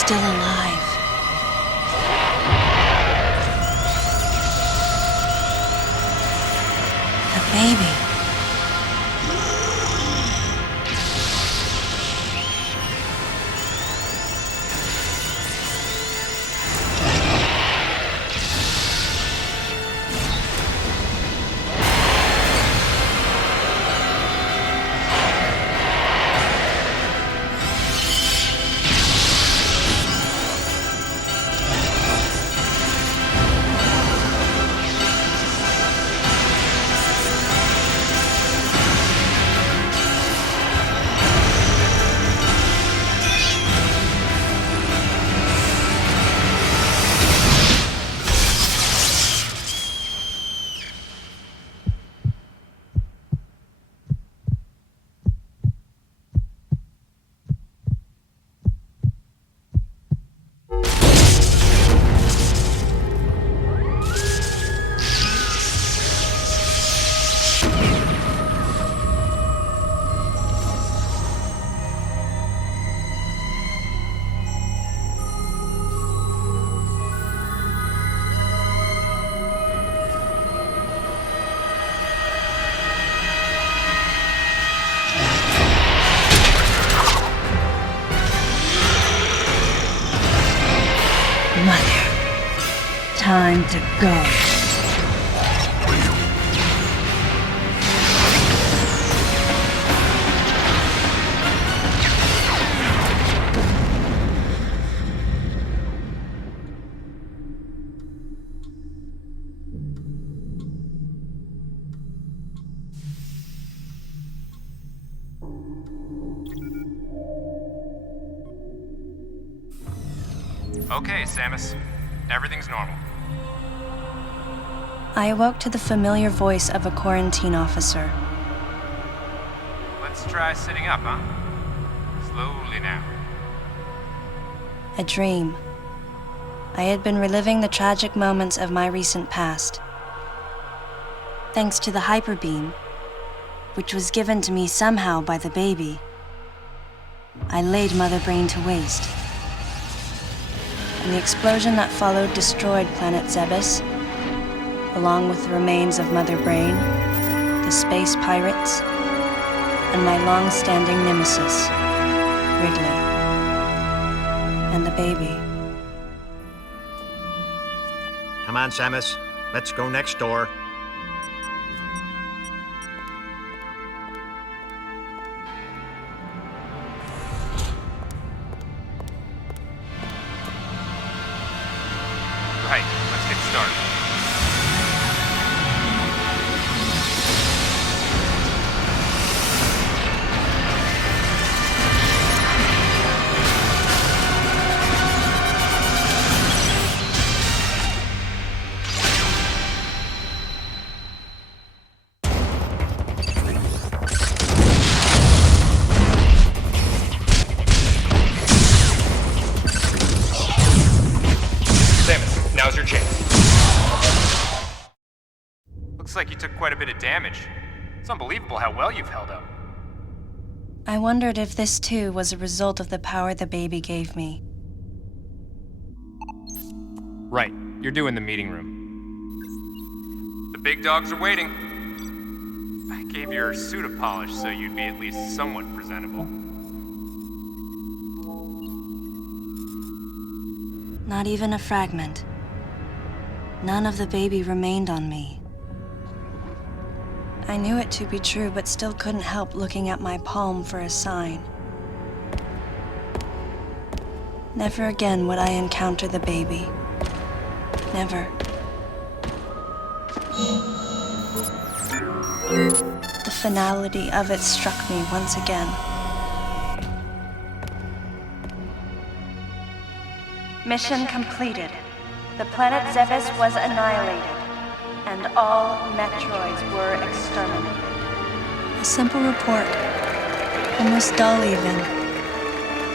still alive. The baby. Mother, time to go. Okay, Samus. Everything's normal. I awoke to the familiar voice of a quarantine officer. Let's try sitting up, huh? Slowly now. A dream. I had been reliving the tragic moments of my recent past. Thanks to the hyperbeam, which was given to me somehow by the baby, I laid Mother Brain to waste. And the explosion that followed destroyed planet Zebes, along with the remains of Mother Brain, the space pirates, and my long-standing nemesis, Wrigley, and the baby. Come on, Samus. Let's go next door. Right, let's get started. Samus, now's your chance. Looks like you took quite a bit of damage. It's unbelievable how well you've held up. I wondered if this too was a result of the power the baby gave me. Right, you're due in the meeting room. The big dogs are waiting. I gave your suit a polish so you'd be at least somewhat presentable. Not even a fragment. None of the baby remained on me. I knew it to be true, but still couldn't help looking at my palm for a sign. Never again would I encounter the baby. Never. The finality of it struck me once again. Mission completed. The planet Zebes was annihilated, and all Metroids were exterminated. A simple report, almost dull even,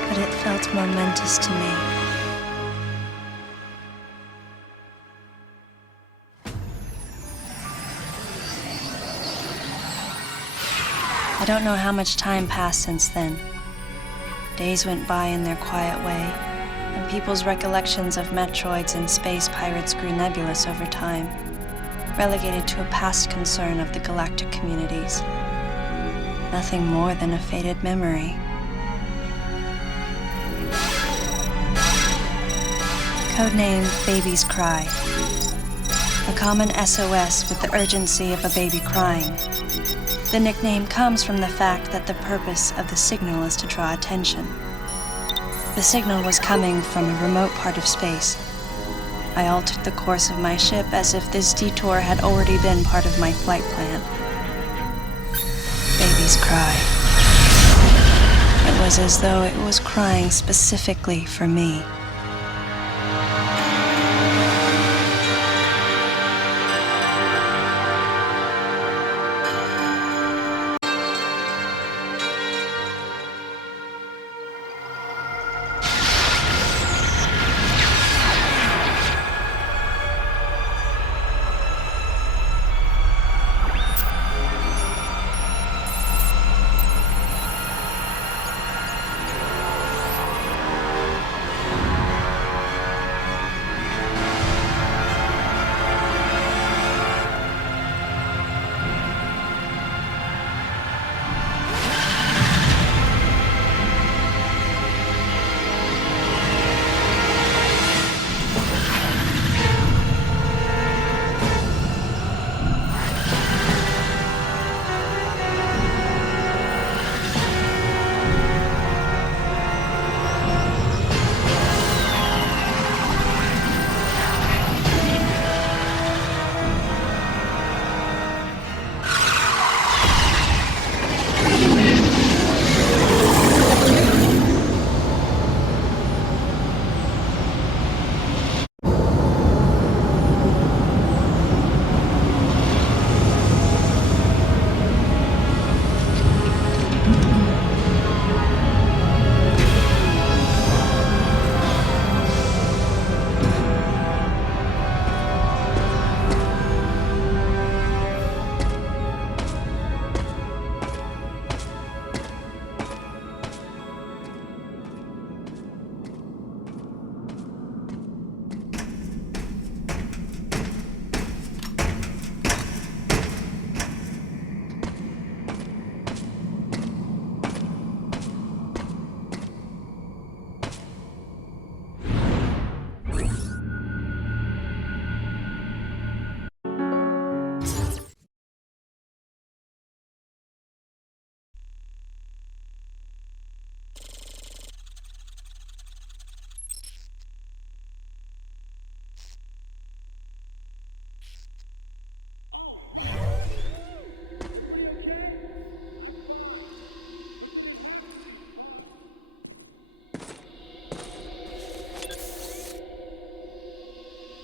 but it felt momentous to me. I don't know how much time passed since then. Days went by in their quiet way, and people's recollections of Metroids and space pirates grew nebulous over time, relegated to a past concern of the galactic communities. Nothing more than a faded memory. Codename Baby's Cry. A common SOS with the urgency of a baby crying. The nickname comes from the fact that the purpose of the signal is to draw attention. The signal was coming from a remote part of space. I altered the course of my ship as if this detour had already been part of my flight plan. Baby's cry. It was as though it was crying specifically for me.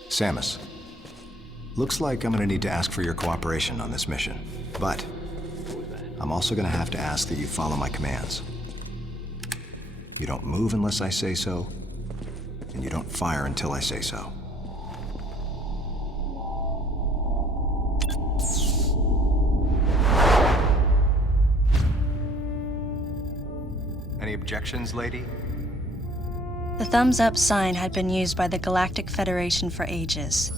Samus, looks like I'm gonna need to ask for your cooperation on this mission, but I'm also gonna have to ask that you follow my commands. You don't move unless I say so, and you don't fire until I say so. Any objections, lady? The thumbs up sign had been used by the Galactic Federation for ages.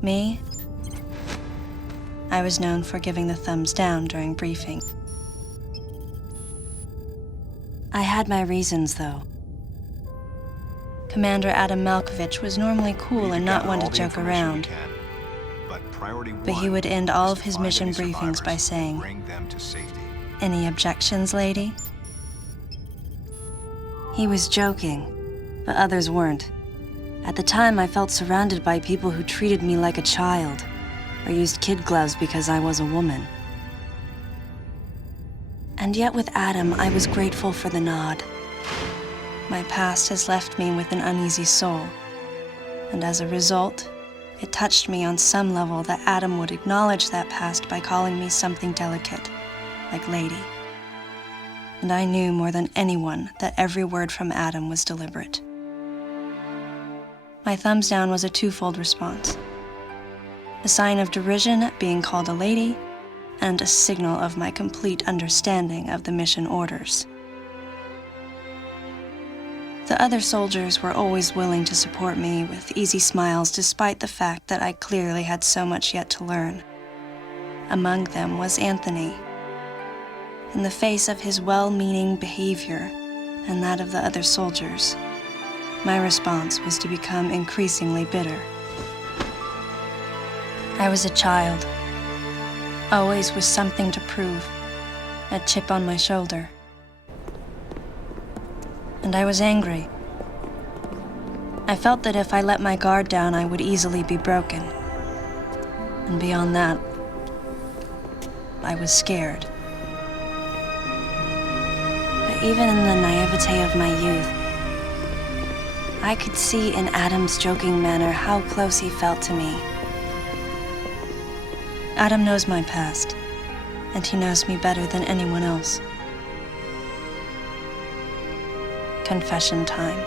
Me? I was known for giving the thumbs down during briefing. I had my reasons, though. Commander Adam Malkovich was normally cool and not one to joke around, but he would end all of his mission briefings by saying, "Any objections, lady?" He was joking, but others weren't. At the time, I felt surrounded by people who treated me like a child, or used kid gloves because I was a woman. And yet with Adam, I was grateful for the nod. My past has left me with an uneasy soul, and as a result, it touched me on some level that Adam would acknowledge that past by calling me something delicate, like lady. And I knew more than anyone that every word from Adam was deliberate. My thumbs down was a twofold response. A sign of derision at being called a lady, and a signal of my complete understanding of the mission orders. The other soldiers were always willing to support me with easy smiles despite the fact that I clearly had so much yet to learn. Among them was Anthony. In the face of his well-meaning behavior and that of the other soldiers, my response was to become increasingly bitter. I was a child, always with something to prove, a chip on my shoulder. And I was angry. I felt that if I let my guard down, I would easily be broken. And beyond that, I was scared. But even in the naivete of my youth, I could see in Adam's joking manner how close he felt to me. Adam knows my past, and he knows me better than anyone else. Confession time.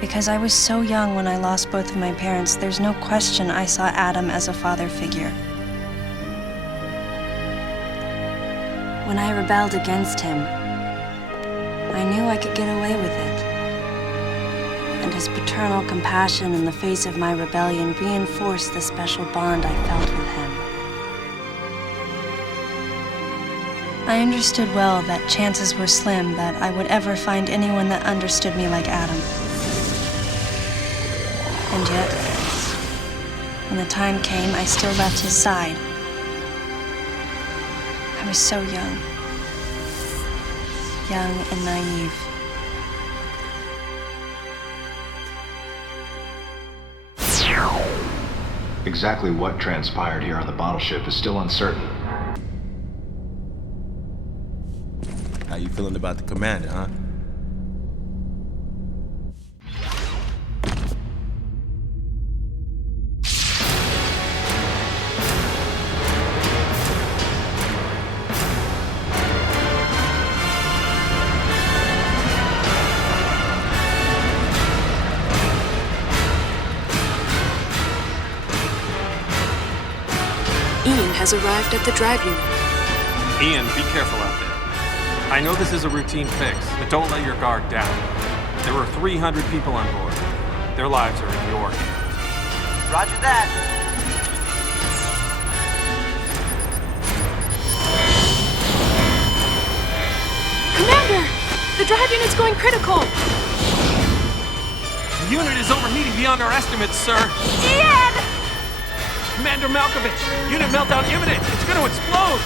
Because I was so young when I lost both of my parents, there's no question I saw Adam as a father figure. When I rebelled against him, I knew I could get away with it. And his paternal compassion in the face of my rebellion reinforced the special bond I felt with him. I understood well that chances were slim that I would ever find anyone that understood me like Adam. And yet, when the time came, I still left his side. I was so young and naive. Exactly what transpired here on the bottle ship is still uncertain. How you feeling about the commander, huh? Ian has arrived at the drive unit. Ian, be careful out there. I know this is a routine fix, but don't let your guard down. There were 300 people on board. Their lives are in your hands. Roger that. Commander! The drive unit's going critical! The unit is overheating beyond our estimates, sir. Ian! Commander Malkovich, unit meltdown imminent. It's going to explode.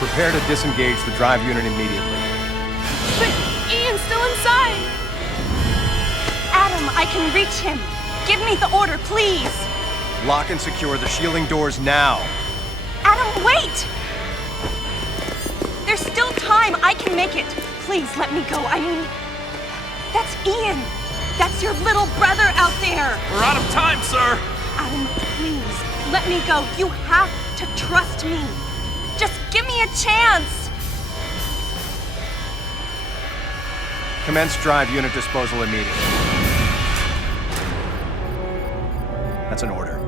Prepare to disengage the drive unit immediately. But Ian's still inside! Adam, I can reach him. Give me the order, please. Lock and secure the shielding doors now. Adam, wait! There's still time. I can make it. Please let me go. I mean, that's Ian. That's your little brother out there. We're out of time, sir. Adam, please, let me go. You have to trust me. Just give me a chance. Commence drive unit disposal immediately. That's an order.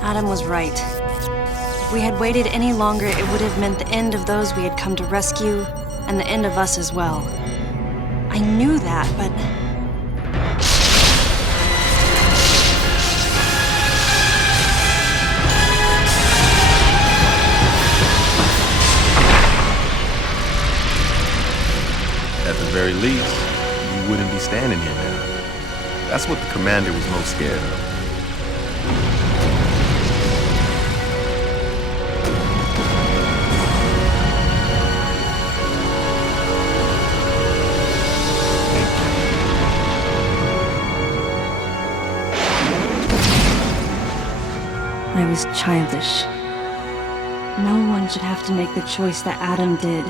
Adam was right. If we had waited any longer, it would have meant the end of those we had come to rescue, and the end of us as well. I knew that, but... At the very least, you wouldn't be standing here now. That's what the commander was most scared of. I was childish. No one should have to make the choice that Adam did,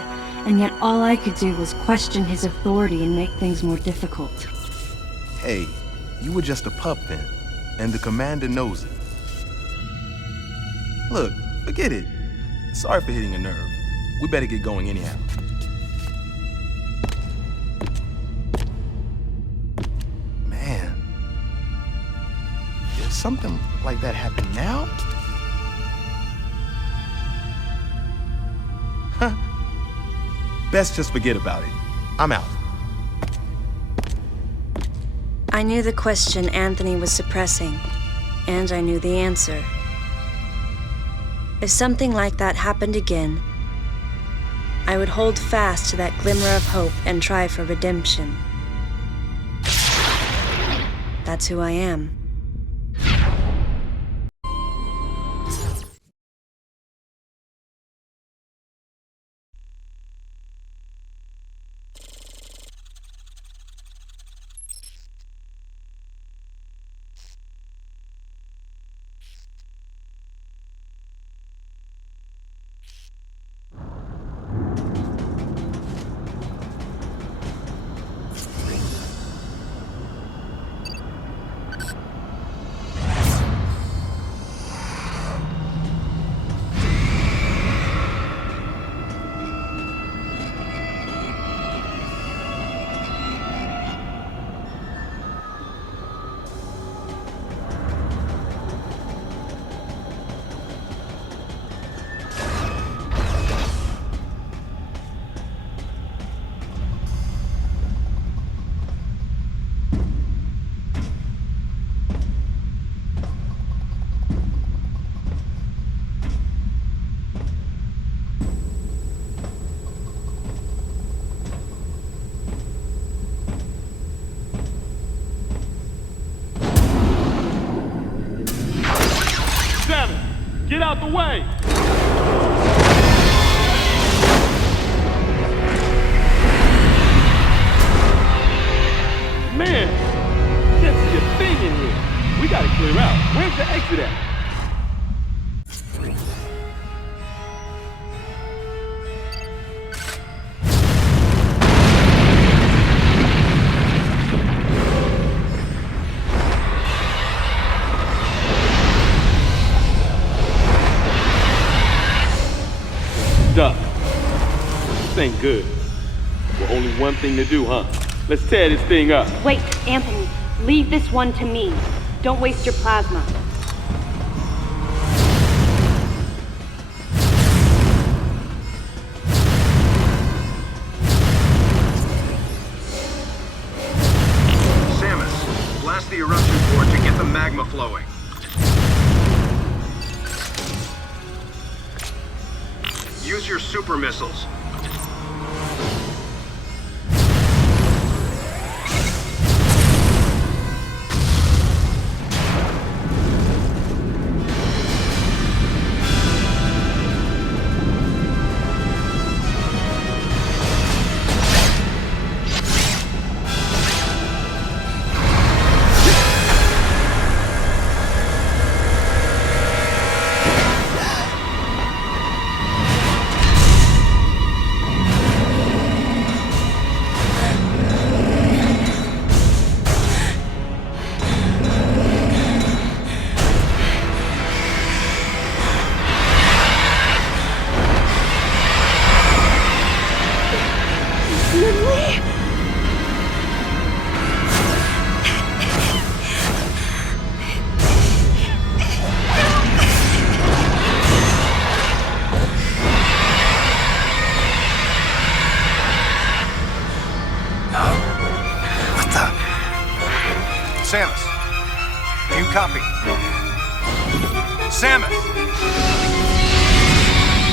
and yet all I could do was question his authority and make things more difficult. Hey, you were just a pup then, and the commander knows it. Look, forget it. Sorry for hitting a nerve. We better get going anyhow. Man, if something like that happened now, best just forget about it. I'm out. I knew the question Anthony was suppressing, and I knew the answer. If something like that happened again, I would hold fast to that glimmer of hope and try for redemption. That's who I am. Get out the way! Man, can't see a thing in here. We gotta clear out. Where's the exit at? Duck. This ain't good. Well, only one thing to do, huh? Let's tear this thing up. Wait, Anthony. Leave this one to me. Don't waste your plasma. Samus, blast the eruption port to get the magma flowing. Use your super missiles. Samus, do you copy? Samus!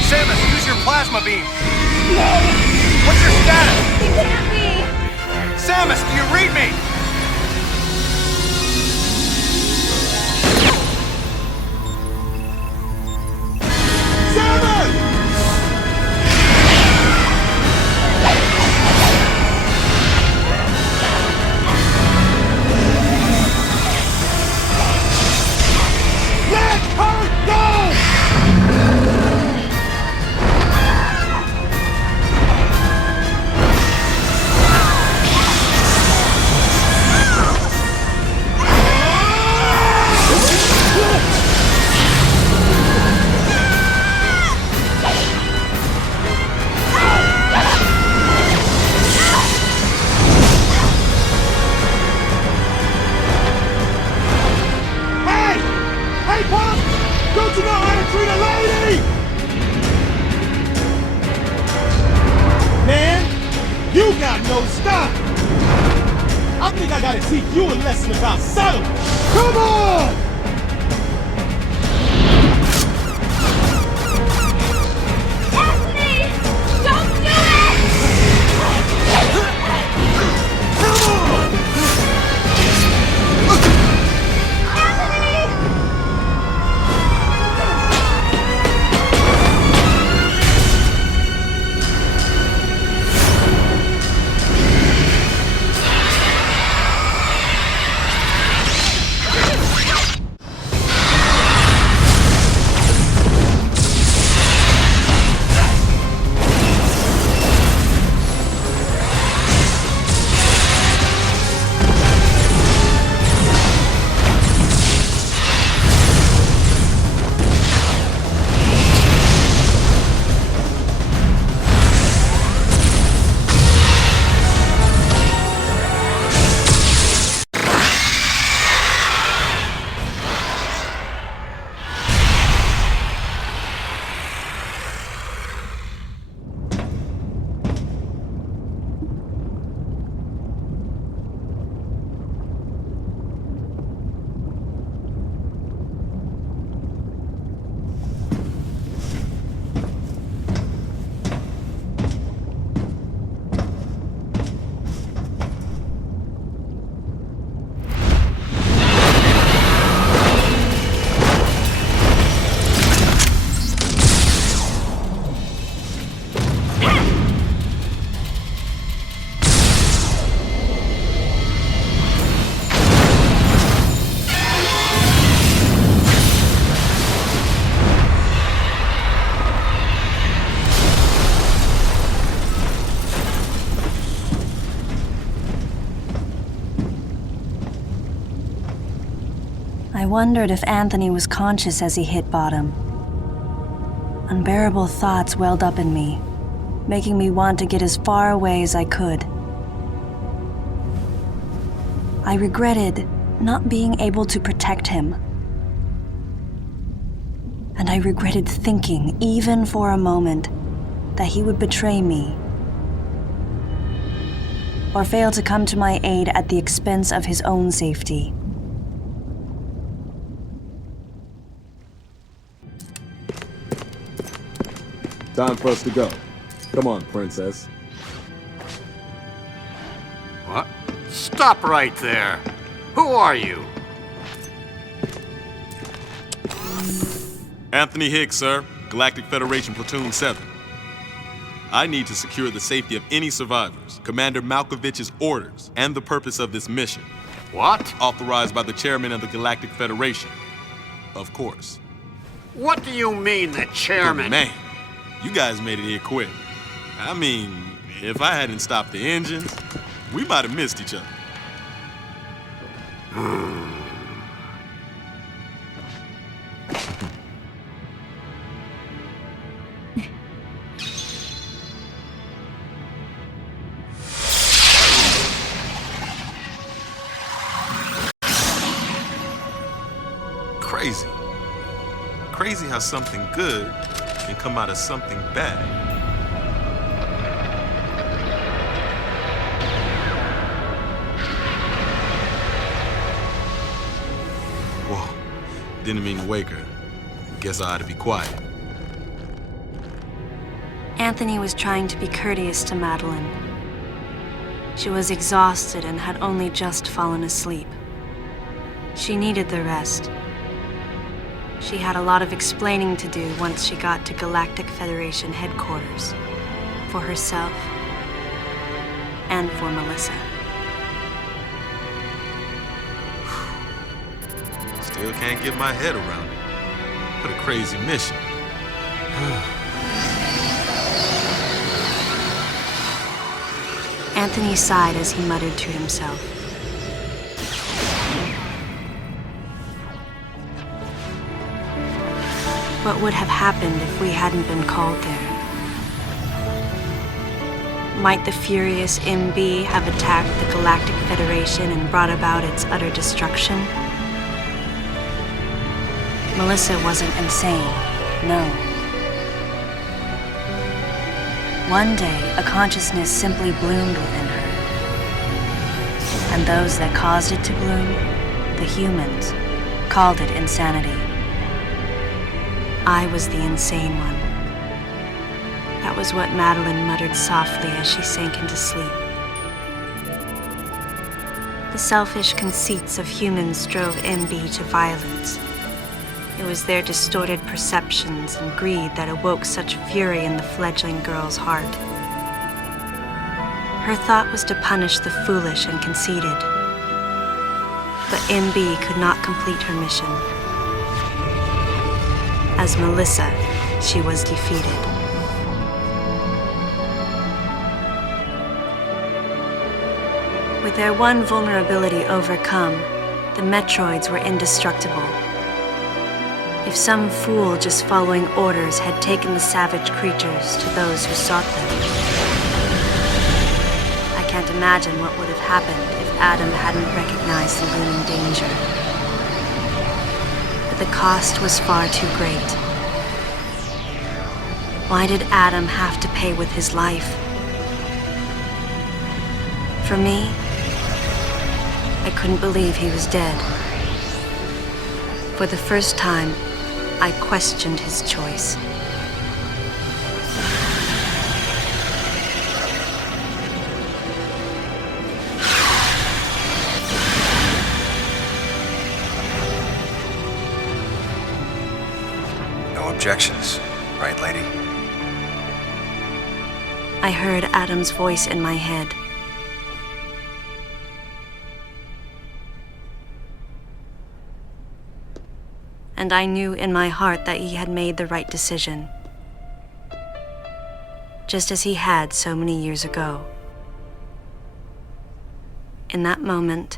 Samus, use your plasma beam! No! What's your status? You can't be! Samus, do you read me? Stop! I think I gotta teach you a lesson about Samus. Come on! I wondered if Anthony was conscious as he hit bottom. Unbearable thoughts welled up in me, making me want to get as far away as I could. I regretted not being able to protect him. And I regretted thinking, even for a moment, that he would betray me or fail to come to my aid at the expense of his own safety. Time for us to go. Come on, princess. What? Stop right there. Who are you? Anthony Higgs, sir. Galactic Federation Platoon 7. I need to secure the safety of any survivors, Commander Malkovich's orders, and the purpose of this mission. What? Authorized by the chairman of the Galactic Federation. Of course. What do you mean, the chairman? Man, you guys made it here quick. I mean, if I hadn't stopped the engines, we might have missed each other. Crazy. Crazy how something good can come out of something bad. Whoa, didn't mean to wake her. Guess I ought to be quiet. Anthony was trying to be courteous to Madeline. She was exhausted and had only just fallen asleep. She needed the rest. She had a lot of explaining to do once she got to Galactic Federation headquarters. For herself and for Melissa. Still can't get my head around it. What a crazy mission. Anthony sighed as he muttered to himself. What would have happened if we hadn't been called there? Might the furious MB have attacked the Galactic Federation and brought about its utter destruction? Melissa wasn't insane, no. One day, a consciousness simply bloomed within her. and those that caused it to bloom, the humans, called it insanity. I was the insane one. That was what Madeline muttered softly as she sank into sleep. The selfish conceits of humans drove MB to violence. It was their distorted perceptions and greed that awoke such fury in the fledgling girl's heart. Her thought was to punish the foolish and conceited. But MB could not complete her mission. As Melissa, she was defeated. With their one vulnerability overcome, the Metroids were indestructible. If some fool just following orders had taken the savage creatures to those who sought them, I can't imagine what would have happened if Adam hadn't recognized the looming danger. But the cost was far too great. Why did Adam have to pay with his life? For me, I couldn't believe he was dead. For the first time, I questioned his choice. No objections, right, lady? I heard Adam's voice in my head. And I knew in my heart that he had made the right decision, just as he had so many years ago. In that moment,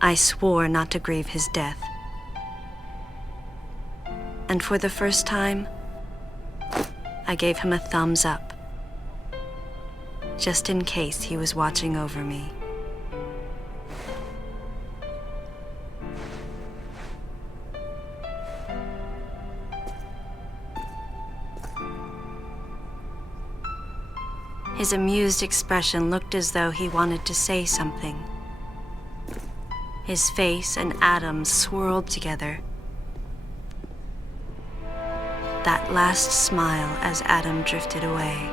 I swore not to grieve his death. And for the first time, I gave him a thumbs up, just in case he was watching over me. His amused expression looked as though he wanted to say something. His face and Adam's swirled together. That last smile as Adam drifted away.